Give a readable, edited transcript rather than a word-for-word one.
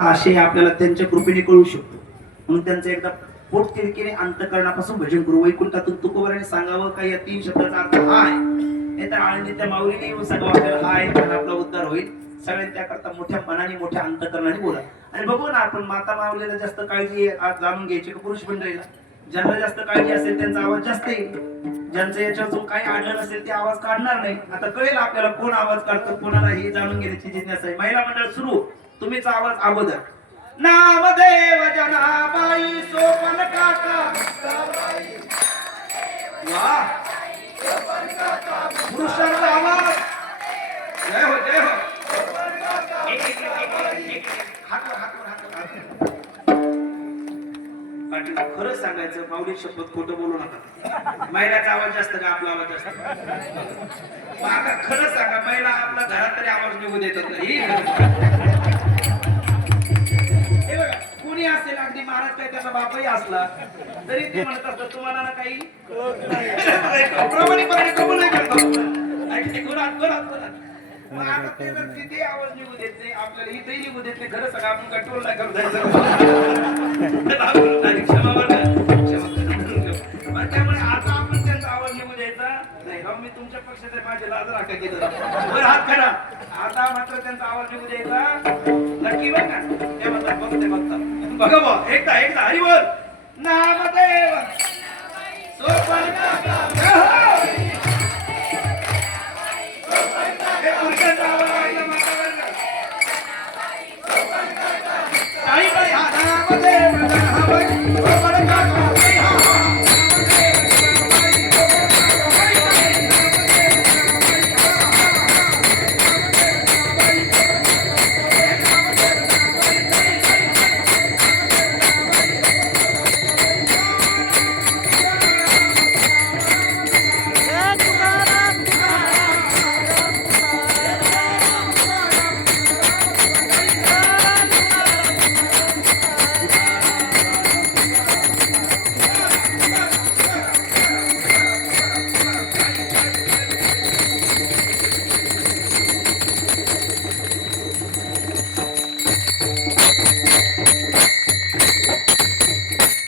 आशय आपल्याला त्यांच्या कृपेने कळू शकतो. म्हणून त्यांचं एकदा पोट तिरकीने अंतकरणापासून भजन करू. वैकुंठातून तुकोबराने सांगावं काही या 3 शब्दाचा अर्थ हाय. नाही तर आळंदीच्या माऊलीने सांगावं आपल्याला हाय आणि आपला उद्धार होईल. सगळ्यांनी त्याकरता मोठ्या मनाने मोठ्या अंतकरणाने बोला. आणि बघू ना आपण माता माऊलीला जास्त काळजी जाणून घ्यायची का पुरुष मंडळीला? ज्यांना जास्त काळजी असेल त्यांचा आवाज जास्त येईल. ज्यांचं याच्यातून काही आढळ नसेल ते आवाज काढणार नाही. आता कळेल आपल्याला कोण आवाज काढतो कोणाला हे जाणून घेण्याची जिज्ञासा आहे. महिला मंडळ सुरू. तुम्हीच आवाज अगोदर. नामदेव जनाबाई सोपन काका वाह पुरुषांचा आवाज जय हो जय हो. खरं सांगायचं माऊली शपथ खोटं बोलू नका. महिलाचा आवाज जास्त का आपला आवाज जास्त? आता खरं सांगा महिला आपला घरात तरी आवाज निघू देतात नाही. कोणी असेल अगदी महाराज काय त्याचा बापही असला तरी ते म्हणत असतात तुम्हाला ना काही प्रामाणिकपणे कबूल नाही करतो. आता ते जर तिथे आवाज निघू देत नाही आपल्याला इथेही निघू देत नाही. खरं सगळं आपण कंट्रोल नाही करू द्यायचं. त्यामुळे आता आपण त्यांचा आवाज निघू द्यायचा नाही. मी तुमच्या पक्षाचे माझे लाज राखायचे बरं हात खडा. आता मात्र त्यांचा आवाज निघू द्यायचा नक्की बघा. ते म्हणतात बघते बघा बघ एकदा एकदा हरी बोल. नामदेव सोपन काका